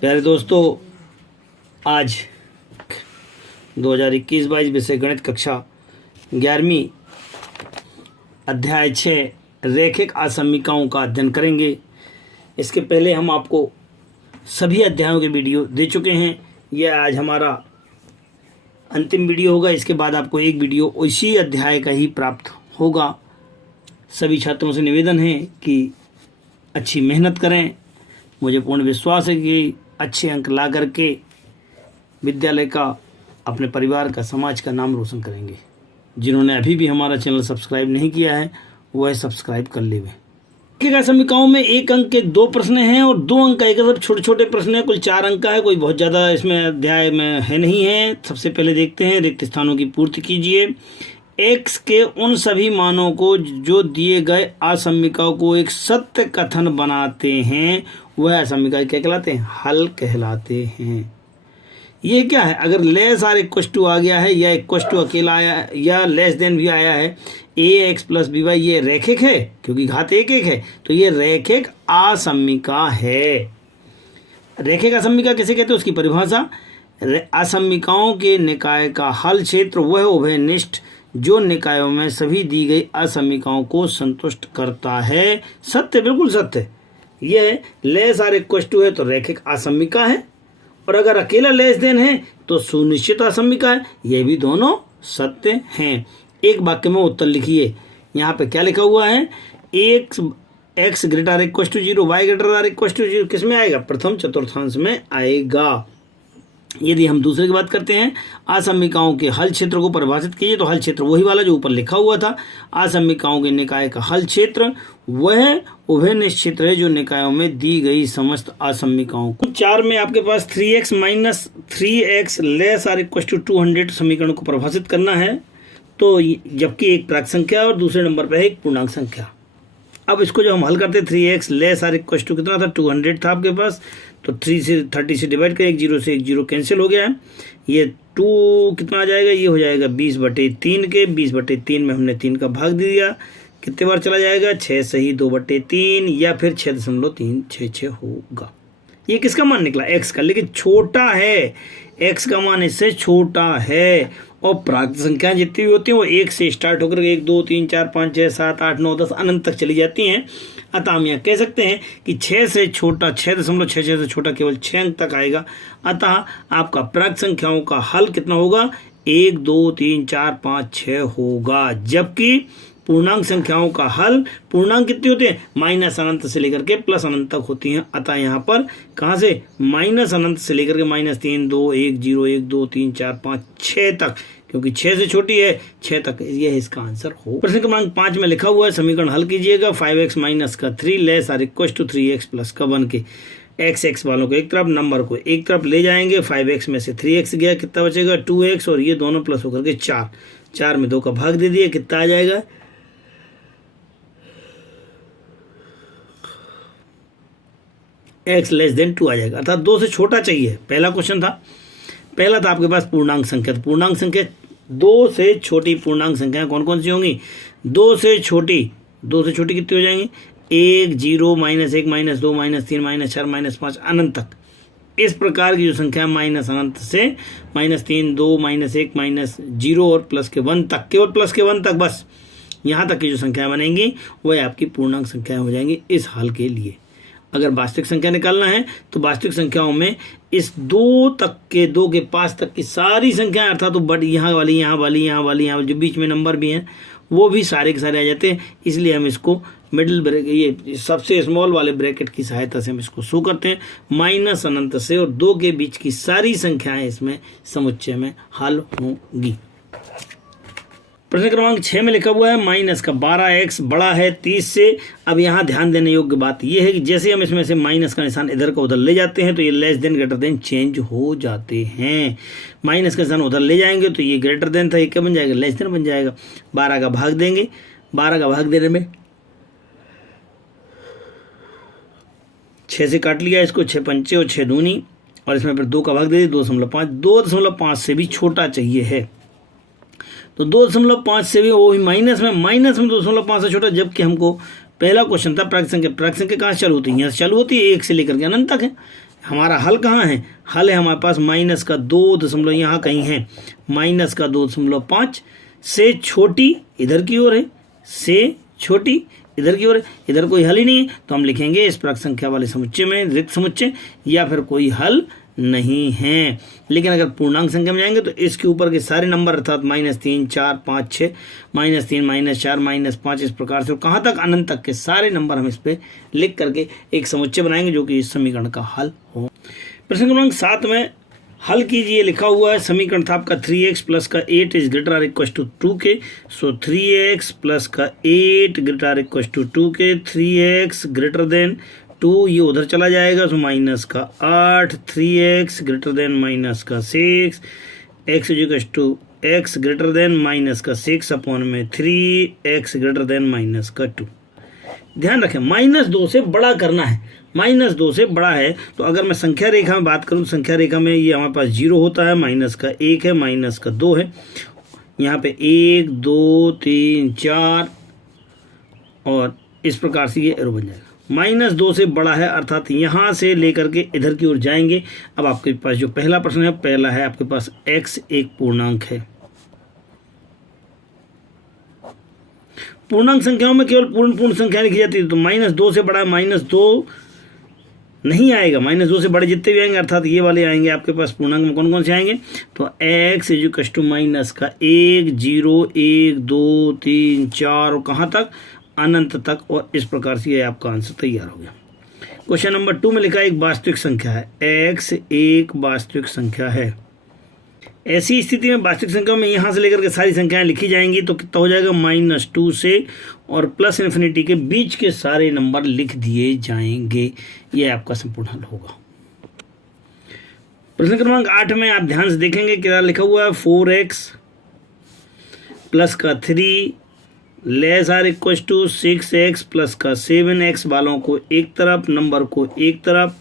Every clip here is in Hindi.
प्यारे दोस्तों, आज 2021-22 विषय गणित कक्षा 11वीं अध्याय 6 रैखिक असमीकाओं का अध्ययन करेंगे। इसके पहले हम आपको सभी अध्यायों के वीडियो दे चुके हैं। यह आज हमारा अंतिम वीडियो होगा। इसके बाद आपको एक वीडियो उसी अध्याय का ही प्राप्त होगा। सभी छात्रों से निवेदन है कि अच्छी मेहनत करें। मुझे पूर्ण विश्वास है कि अच्छे अंक ला करके विद्यालय का, अपने परिवार का, समाज का नाम रोशन करेंगे। जिन्होंने अभी भी हमारा चैनल सब्सक्राइब नहीं किया है वह सब्सक्राइब कर लेवे। रैखिक असमीकाओं में एक अंक के 2 प्रश्न हैं और 2 अंक का एक सब छोटे छोटे प्रश्न है। कुल 4 अंक का है, कोई बहुत ज़्यादा इसमें अध्याय में है नहीं है। सबसे पहले देखते हैं, रिक्त स्थानों की पूर्ति कीजिए। x के उन सभी मानों को जो दिए गए असमीकाओं को एक सत्य कथन बनाते हैं वह असमीका क्या कहलाते हैं? हल कहलाते हैं। ये क्या है? अगर लेस आर इक्वल टू आ गया है या इक्वल टू अकेला आया है या लेस देन भी आया है, ax प्लस बी वाई, ये रैखिक है क्योंकि घात 1 है, तो ये रैखिक असमीका है। रैखिक असमीका किसे कहते हैं? उसकी परिभाषा, असमीकाओं के निकाय का हल क्षेत्र वह उभयनिष्ठ जो निकायों में सभी दी गई असमीकाओं को संतुष्ट करता है। सत्य, बिल्कुल सत्य। यह लेस आर इक्वल टू है तो रैखिक असमीका है, और अगर अकेला लेस देन है तो सुनिश्चित असमीका है। ये भी दोनों सत्य हैं। एक वाक्य में उत्तर लिखिए। यहाँ पे क्या लिखा हुआ है? x greater equal to 0, y greater equal to 0 किस में आएगा? प्रथम चतुर्थांश में आएगा। यदि हम दूसरे की बात करते हैं, असमीकाओं के हल क्षेत्र को परिभाषित कीजिए, तो हल क्षेत्र वही वाला जो ऊपर लिखा हुआ था। असमीकाओं के निकाय का हल क्षेत्र वह उभयनिष्ठ क्षेत्र है जो निकायों में दी गई समस्त असमीकाओं को। 4 में आपके पास 3x minus 3x less or equal to 200 समीकरण को परिभाषित करना है। तो जबकि एक प्राक संख्या और दूसरे नंबर पर है एक पूर्णांक संख्या। अब इसको जब हम हल करते हैं, 3x less or equal to कितना था? 200 था आपके पास। तो 3 से 30 से डिवाइड करें, 0 से 0 कैंसिल हो गया है। ये 2 कितना आ जाएगा? ये हो जाएगा 20/3 के। 20/3 में हमने 3 का भाग दे दिया। कितने बार चला जाएगा? 6 सही 2/3 या फिर 6.366 होगा। ये किसका मान निकला? x का, लेकिन छोटा है। x का मान इससे छोटा है। और प्राकृत संख्या जितनी भी होती हैं वो 1 से स्टार्ट होकर 1 2 3 4 5 6 7 8 9 10 अनंत तक चली जाती हैं। अतः हम यहाँ कह सकते हैं कि 6 से छोटा, 6.66 से छोटा केवल 6 अंक तक आएगा। अतः आपका प्राकृत संख्याओं का हल कितना होगा? 1 2 3 4 5 6 होगा। जबकि पूर्णांक संख्याओं का हल, पूर्णांक कितने होते हैं? माइनस अनंत से लेकर के प्लस अनंत तक होती हैं। अतः यहाँ पर कहाँ से? माइनस अनंत से लेकर के -3 2 1 0 1 2 3 4 5 6 तक, क्योंकि 6 से छोटी है 6 तक, यह इसका आंसर हो। प्रश्न क्रमांक 5 में लिखा हुआ है, समीकरण हल कीजिएगा। 5x माइनस का 3 less or equal to 3x plus का 1 के x वालों को एक तरफ, नंबर को एक तरफ ले जाएंगे। 5x में से 3x गया, कितना बचेगा? 2x, और ये दोनों प्लस होकर के 4 में 2 का भाग दे दिए, कितना आ जाएगा? x लेस देन 2 आ जाएगा। अर्थात 2 से छोटा चाहिए। पहला क्वेश्चन था, पहला था आपके पास पूर्णांक संख्या। तो पूर्णांक संख्या 2 से छोटी पूर्णांक संख्याएं कौन कौन सी होंगी? 2 से छोटी कितनी हो जाएंगी? 1 0 -1 -2 -3 -4 -5 अनंत तक। इस प्रकार की जो संख्या माइनस अनंत से -3 2 -1 -0 और प्लस के 1 तक, केवल प्लस के 1 तक, बस यहाँ तक की जो संख्याएं बनेंगी वह आपकी पूर्णांक संख्याएं हो जाएंगी इस हल के लिए। अगर वास्तविक संख्या निकालना है तो वास्तविक संख्याओं में इस 2 तक के, 2 के पास तक की सारी संख्याएं, अर्थात तो बट यहाँ वाली जो बीच में नंबर भी हैं वो भी सारे के सारे आ जाते हैं। इसलिए हम इसको मिडिल ब्रैकेट, ये सबसे स्मॉल वाले ब्रैकेट की सहायता से हम इसको शो करते हैं। माइनस अनंत से और 2 के बीच की सारी संख्याएं इसमें समुच्चय में हल होंगी। प्रश्न क्रमांक 6 में लिखा हुआ है, माइनस का 12x बड़ा है 30 से। अब यहाँ ध्यान देने योग्य बात यह है कि जैसे हम इसमें से माइनस का निशान इधर का उधर ले जाते हैं तो ये less than greater then change हो जाते हैं। माइनस का निशान उधर ले जाएंगे तो ये ग्रेटर देन था, ये क्या बन जाएगा? लेस देन बन जाएगा। 12 का भाग देंगे, 12 का भाग देने में 6 से काट लिया इसको, 6 पंचे और 6 दूनी, और इसमें फिर 2 का भाग दे दिए, 2.5। 2.5 से भी छोटा चाहिए है, तो 2.5 से भी वो माइनस में 2.5 से छोटा। जबकि हमको पहला क्वेश्चन था प्राक संख्या कहाँ से चालू होती है? यहाँ से चालू होती है, 1 से लेकर के अनंत तक है। हमारा हल कहाँ है, हल है हमारे पास माइनस का 2 यहाँ कहीं है, माइनस का 2.5 से छोटी इधर की ओर है, से छोटी इधर की ओर है, इधर कोई हल ही नहीं है, तो हम लिखेंगे इस प्राक संख्या वाले समुच्चय में रिक्त समुच्चय या फिर कोई हल नहीं है। लेकिन अगर पूर्णांक संख्या में जाएंगे तो इसके ऊपर के सारे नंबर अर्थात -3, 4, 5, 6, -3, -4, -5 इस प्रकार से कहाँ तक अनंत तक के सारे नंबर हम इस पे लिख करके एक समुच्चय बनाएंगे जो कि इस समीकरण का हल हो। प्रश्न क्रमांक 7 में हल कीजिए लिखा हुआ है, समीकरण था आपका 3x प्लस का 8 is greater or equal to 2 के। सो 3x प्लस का 8 ग्रेटर आर इक्वल टू 2 के, 3x ग्रेटर देन 2 ये उधर चला जाएगा, सो माइनस का 8, 3x ग्रेटर देन माइनस का 6, x equal to x greater than minus का 6 अपॉन में 3x ग्रेटर देन माइनस का 2। ध्यान रखें -2 से बड़ा करना है, -2 से बड़ा है, तो अगर मैं संख्या रेखा में बात करूं, संख्या रेखा में ये हमारे पास 0 होता है, माइनस का 1 है, माइनस का 2 है, यहाँ पे 1, 2, 3, 4 और इस प्रकार से ये एरो बन जाएगा। -2 से बड़ा है अर्थात यहाँ से लेकर के इधर की ओर जाएंगे। अब आपके पास जो पहला प्रश्न है, पहला है आपके पास x एक पूर्णांक है। पूर्णांक संख्याओं में केवल पूर्ण संख्या लिखी जाती है, तो -2 से बड़ा -2 नहीं आएगा, -2 से बड़े जितने भी आएंगे अर्थात ये वाले आएंगे आपके पास पूर्णांक में कौन कौन से आएंगे, तो x इक्वल टू माइनस का 1, 0, 1, 2, 3, 4 और कहाँ तक अनंत तक, और इस प्रकार से ये आपका आंसर तैयार हो गया। क्वेश्चन नंबर 2 में लिखा है एक वास्तविक संख्या है, x एक वास्तविक संख्या है। ऐसी स्थिति में वास्तविक संख्याओं में यहाँ से लेकर के सारी संख्याएं लिखी जाएंगी, तो कितना हो जाएगा, -2 से और प्लस इन्फिनिटी के बीच के सारे नंबर लिख दिए जाएंगे। ये आपका संपूर्ण हल होगा। प्रश्न क्रमांक 8 में आप ध्यान से देखेंगे क्या लिखा हुआ है, 4x प्लस का 3 less or equal to 6x plus का 7x वालों को एक तरफ, नंबर को एक तरफ,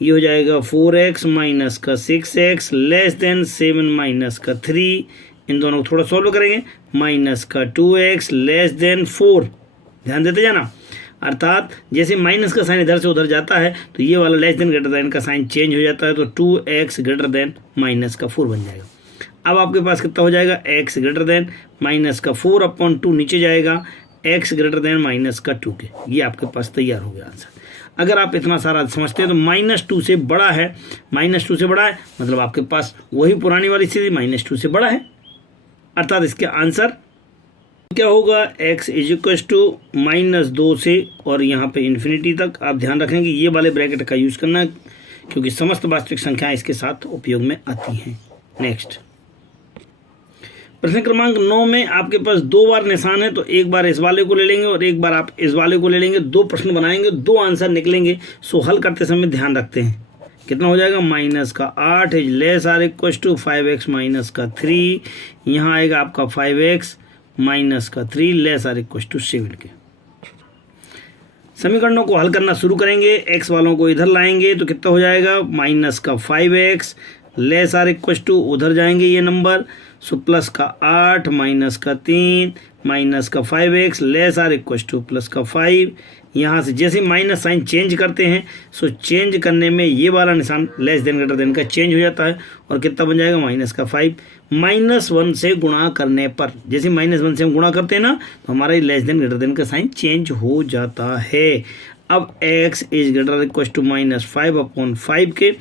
ये हो जाएगा 4x माइनस का 6x लेस देन 7 माइनस का 3, इन दोनों को थोड़ा सॉल्व करेंगे, माइनस का 2x लेस देन 4। ध्यान देते जाना, अर्थात जैसे माइनस का साइन इधर से उधर जाता है तो ये वाला लेस देन ग्रेटर देन का साइन चेंज हो जाता है, तो 2x ग्रेटर देन माइनस का 4 बन जाएगा। अब आपके पास कितना हो जाएगा, x ग्रेटर देन माइनस का 4 अपॉन 2 नीचे जाएगा, x ग्रेटर देन माइनस का 2 के, ये आपके पास तैयार हो गया आंसर। अगर आप इतना सारा समझते हैं तो -2 से बड़ा है, -2 से बड़ा है मतलब आपके पास वही पुरानी वाली स्थिति -2 से बड़ा है, अर्थात इसके आंसर क्या होगा, x इज इक्वल टू -2 से और यहाँ पे इन्फिनिटी तक। आप ध्यान रखेंगे ये वाले ब्रैकेट का यूज़ करना क्योंकि समस्त वास्तविक संख्याएं इसके साथ उपयोग में आती हैं। नेक्स्ट प्रश्न क्रमांक 9 में आपके पास 2 बार निशान है, तो एक बार इस वाले को ले लेंगे और एक बार आप इस वाले को ले लेंगे, 2 प्रश्न बनाएंगे, 2 आंसर निकलेंगे। सो हल करते समय ध्यान रखते हैं कितना हो जाएगा, माइनस का 8 is less or equal to 5x minus का 3, यहाँ आएगा आपका 5x माइनस का 3 लेस आर इक्वल टू 7 के। समीकरणों को हल करना शुरू करेंगे, x वालों को इधर लाएंगे तो कितना हो जाएगा, माइनस का 5x less or equal to उधर जाएंगे ये नंबर, सो प्लस का 8 माइनस का 3 माइनस का 5x less or equal to plus का 5। यहाँ से जैसे माइनस साइन चेंज करते हैं, सो चेंज करने में ये वाला निशान लेस देन ग्रेटर देन का चेंज हो जाता है और कितना बन जाएगा, माइनस का 5। -1 से गुणा करने पर, जैसे -1 से हम गुणा करते हैं ना, तो हमारा ये लेस देन ग्रेटर देन का साइन चेंज हो जाता है। अब x is greater equal to -5 upon 5 के,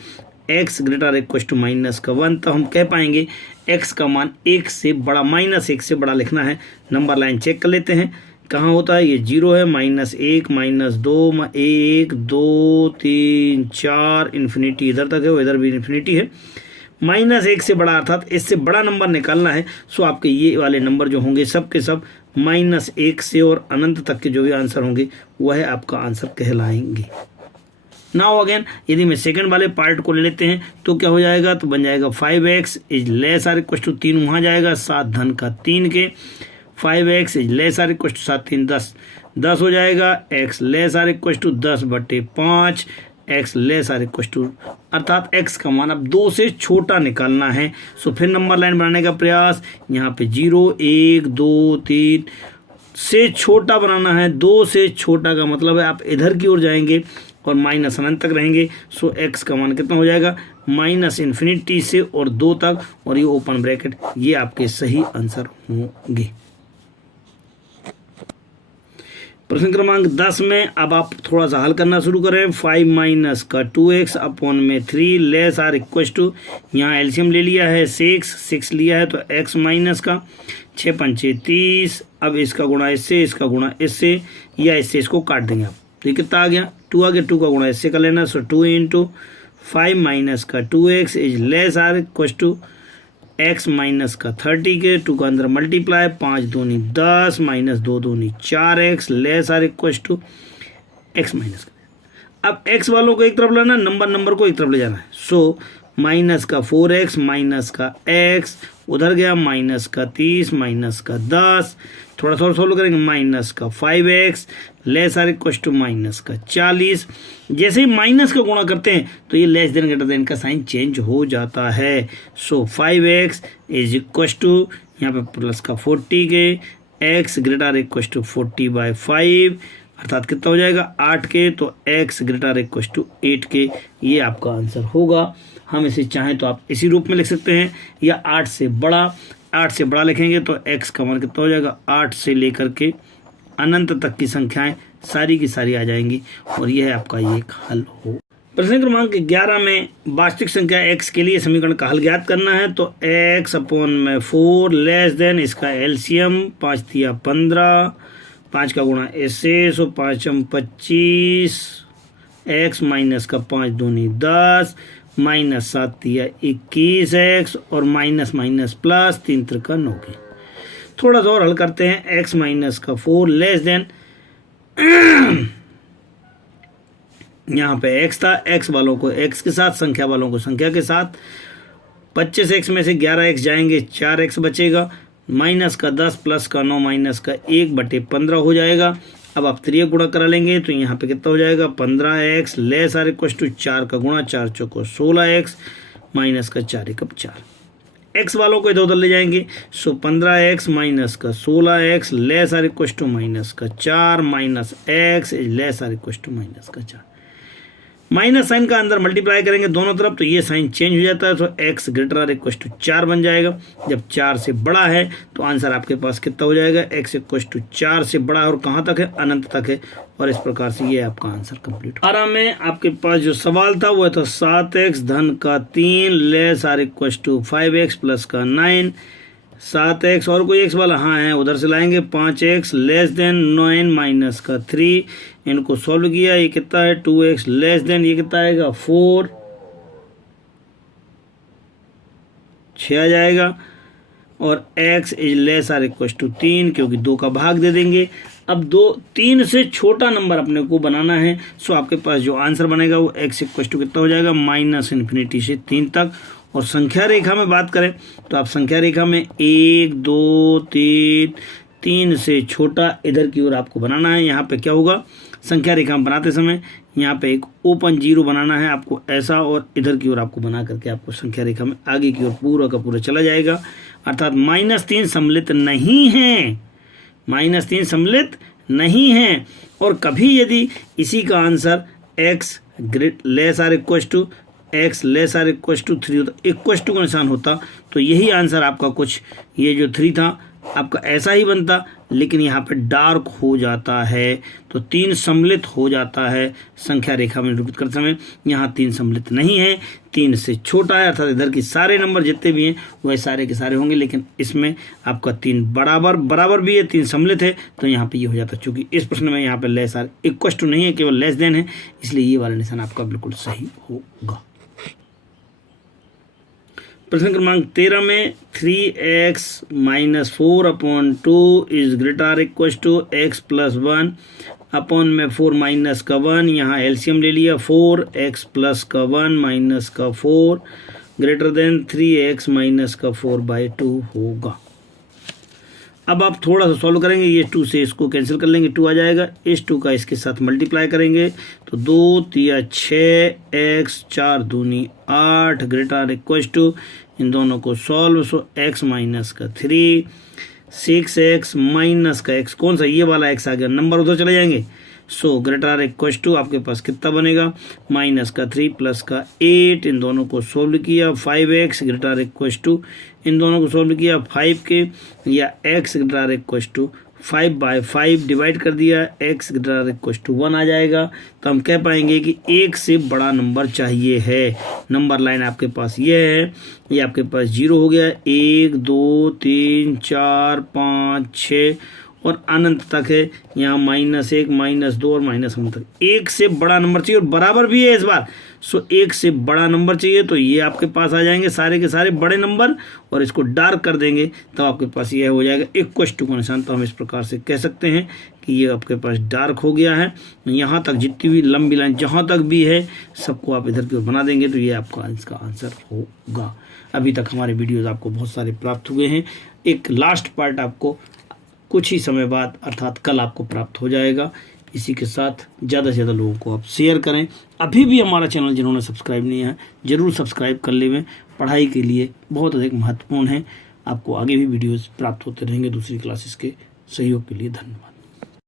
x ग्रेटर इक्वल टू -1, तो हम कह पाएंगे x का मान 1 से बड़ा, -1 से बड़ा लिखना है। नंबर लाइन चेक कर लेते हैं कहाँ होता है, ये 0 है, -1 -2 1 2 3 4 इन्फिनिटी इधर तक है, वो इधर भी इन्फिनिटी है। -1 से बड़ा अर्थात इससे बड़ा नंबर निकालना है। सो आपके ये वाले नंबर जो होंगे सब के सब -1 से और अनंत तक के जो भी आंसर होंगे वह आपका आंसर कहलाएंगे। नाउ अगेन यदि मैं सेकंड वाले पार्ट को ले लेते हैं तो क्या हो जाएगा, तो बन जाएगा 5x is less or equal to 3 वहाँ जाएगा 7 धन का 3 के, 5x is less or equal to 7 3 10 हो जाएगा, x less or equal to 10/5, x less or equal to, अर्थात x का मान अब 2 से छोटा निकालना है। सो फिर नंबर लाइन बनाने का प्रयास, यहाँ पे 0 1 2 3 से छोटा बनाना है। 2 से छोटा का मतलब है आप इधर की ओर जाएंगे और माइनस अनंत तक रहेंगे। सो x का मान कितना हो जाएगा, माइनस इन्फिनिटी से और 2 तक, और ये ओपन ब्रैकेट, ये आपके सही आंसर होंगे। प्रश्न क्रमांक 10 में अब आप थोड़ा सा हल करना शुरू करें। 5 माइनस का 2x अपॉन में 3 लेस आर इक्वल टू, यहाँ एलसीएम ले लिया है 6 लिया है तो x माइनस का 6 पंचे 30, अब इसका गुणा इससे, इसका गुणा इससे, या इससे इसको काट देंगे आप, तो ये कितना आ गया 2 आ गया, 2 का गुणा इससे कर लेना। सो 2 इंटू 5 माइनस का 2x is less or equal to x minus का 30 के 2 का अंदर मल्टीप्लाई, 5 दूनी 10 माइनस 2 दूनी 4x less or equal to x minus का। अब x वालों को एक तरफ लाना, नंबर को एक तरफ ले जाना है। सो माइनस का 4x माइनस का x उधर गया, माइनस का 30 माइनस का 10, थोड़ा सा सोल्व करेंगे, माइनस का 5x less or equal to minus का 40। जैसे ही माइनस का गुणा करते हैं तो ये लेस देन ग्रेटर देन का साइन चेंज हो जाता है। सो 5x इज इक्वल टू यहाँ पे प्लस का 40 के, x ग्रेटर इक्वल टू 40/5 अर्थात कितना हो जाएगा 8 के, तो x ग्रेटर इक्वल टू 8 के, ये आपका आंसर होगा। हम इसे चाहें तो आप इसी रूप में लिख सकते हैं, या 8 से बड़ा लिखेंगे तो x का मान कितना हो जाएगा 8 से लेकर के अनंत तक की संख्याएं सारी की सारी आ जाएंगी, और यह आपका ये एक हल हो। प्रश्न क्रमांक 11 में वास्तविक संख्या x के लिए समीकरण का हल ज्ञात करना है। तो x अपॉन में 4 लेस देन इसका एलसीएम 5 तिया 15, 5 का गुणा इससे, सो 5 25, x माइनस का 5 दूनी 10, माइनस 7 तिया 21x, और माइनस माइनस प्लस 3 त्रिका 9 की। थोड़ा सा और हल करते हैं। x माइनस का 4 लेस देन यहाँ पे x था, x वालों को x के साथ, संख्या वालों को संख्या के साथ। 25x में से 11x जाएंगे, 4x बचेगा, माइनस का 10 प्लस का 9 माइनस का 1/15 हो जाएगा। अब आप त्रिय गुणा करा लेंगे तो यहाँ पे कितना हो जाएगा 15x less or equal to 4 का गुणा, 4 चौको 16x माइनस का 4 एकम 4। x वालों को इधर उधर ले जाएंगे, सो 15x माइनस का 16x less or equal to minus का 4 minus x less or equal to minus का 4। माइनस साइन का अंदर मल्टीप्लाई करेंगे दोनों तरफ तो ये साइन चेंज हो जाता है, तो x greater or equal to 4 बन जाएगा। जब 4 से बड़ा है तो आंसर आपके पास कितना हो जाएगा, x इक्वल टू 4 से बड़ा है और कहाँ तक है, अनंत तक है, और इस प्रकार से ये आपका आंसर कंप्लीट। 12 में आपके पास जो सवाल था वो था 7x धन का 3 less or equal to 5x plus का 9, 7x और कोई x वाला हाँ है उधर से लाएंगे, 5x लेस देन 9 माइनस का 3, इनको सॉल्व किया, ये कितना है 2x लेस देन ये कितना आएगा 4, 6 आ जाएगा, और x is less or equal to 3 क्योंकि 2 का भाग दे देंगे। अब 3 से छोटा नंबर अपने को बनाना है, सो आपके पास जो आंसर बनेगा वो x इक्वल टू कितना हो जाएगा माइनस इन्फिनिटी से 3 तक। और संख्या रेखा में बात करें तो आप संख्या रेखा में 1 2 3 से छोटा इधर की ओर आपको बनाना है। यहाँ पे क्या होगा, संख्या रेखा में बनाते समय यहाँ पे एक ओपन 0 बनाना है आपको ऐसा, और इधर की ओर आपको बना करके आपको संख्या रेखा में आगे की ओर पूरा का पूरा चला जाएगा, अर्थात -3 सम्मिलित नहीं है, -3 सम्मिलित नहीं है। और कभी यदि इसी का answer x less or equal to x less or equal to 3 होता, इक्वल टू का निशान होता, तो यही आंसर आपका कुछ ये जो 3 था आपका ऐसा ही बनता, लेकिन यहाँ पे डार्क हो जाता है, तो 3 सम्मिलित हो जाता है संख्या रेखा में निरूपित करते समय। यहाँ 3 सम्मिलित नहीं है, 3 से छोटा है, अर्थात इधर की सारे नंबर जितने भी हैं वह सारे के सारे होंगे, लेकिन इसमें आपका 3 बराबर भी है, 3 सम्मिलित है, तो यहाँ पे ये हो जाता है। चूंकि इस प्रश्न में यहाँ पे लेस आर इक्वल टू नहीं है, केवल लेस देन है, इसलिए ये वाला निशान आपका बिल्कुल सही होगा। प्रश्न क्रमांक 13 में 3x minus 4 upon 2 is greater equal to x plus 1 upon में 4 माइनस का 1, यहाँ एलसीएम ले लिया 4x प्लस का 1 माइनस का 4 ग्रेटर देन 3x माइनस का 4/2 होगा। अब आप थोड़ा सा सॉल्व करेंगे, ये 2 से इसको कैंसिल कर लेंगे, 2 आ जाएगा, इस 2 का इसके साथ मल्टीप्लाई करेंगे तो 2 तिया 6x 4 दूनी 8 ग्रेटर इक्वल टू, इन दोनों को सॉल्व, सो x माइनस का 3 6x माइनस का x, कौन सा ये वाला x आ गया, नंबर उधर चले जाएंगे, सो ग्रेटर इक्वल टू आपके पास कितना बनेगा, माइनस का 3 प्लस का 8, इन दोनों को सोल्व किया 5x ग्रेटर इक्वल टू, इन दोनों को सोल्व किया 5 के, या x greater equal to 5/5 divide कर दिया, x ग्रेटर इक्वल टू 1 आ जाएगा। तो हम कह पाएंगे कि एक से बड़ा नंबर चाहिए है। नंबर लाइन आपके पास ये है, ये आपके पास 0 हो गया, 1 2 3 4 5 6 और अनंत तक है, यहाँ -1 -2 और -1 तक। एक से बड़ा नंबर चाहिए और बराबर भी है इस बार। सो एक से बड़ा नंबर चाहिए तो ये आपके पास आ जाएंगे सारे के सारे बड़े नंबर, और इसको डार्क कर देंगे तो आपके पास ये हो जाएगा इक्वल टू का निशान। तो हम इस प्रकार से कह सकते हैं कि ये आपके पास डार्क हो गया है। यहाँ तक जितनी भी लंबी लाइन जहाँ तक भी है सबको आप इधर की ओर बना देंगे तो ये आपका इसका आंसर होगा। अभी तक हमारे वीडियोज़ आपको बहुत सारे प्राप्त हुए हैं। एक लास्ट पार्ट आपको कुछ ही समय बाद अर्थात कल आपको प्राप्त हो जाएगा। इसी के साथ ज़्यादा से ज़्यादा लोगों को आप शेयर करें। अभी भी हमारा चैनल जिन्होंने सब्सक्राइब नहीं है ज़रूर सब्सक्राइब कर लें, पढ़ाई के लिए बहुत अधिक महत्वपूर्ण है। आपको आगे भी वीडियोस प्राप्त होते रहेंगे। दूसरी क्लासेस के सहयोग के लिए धन्यवाद।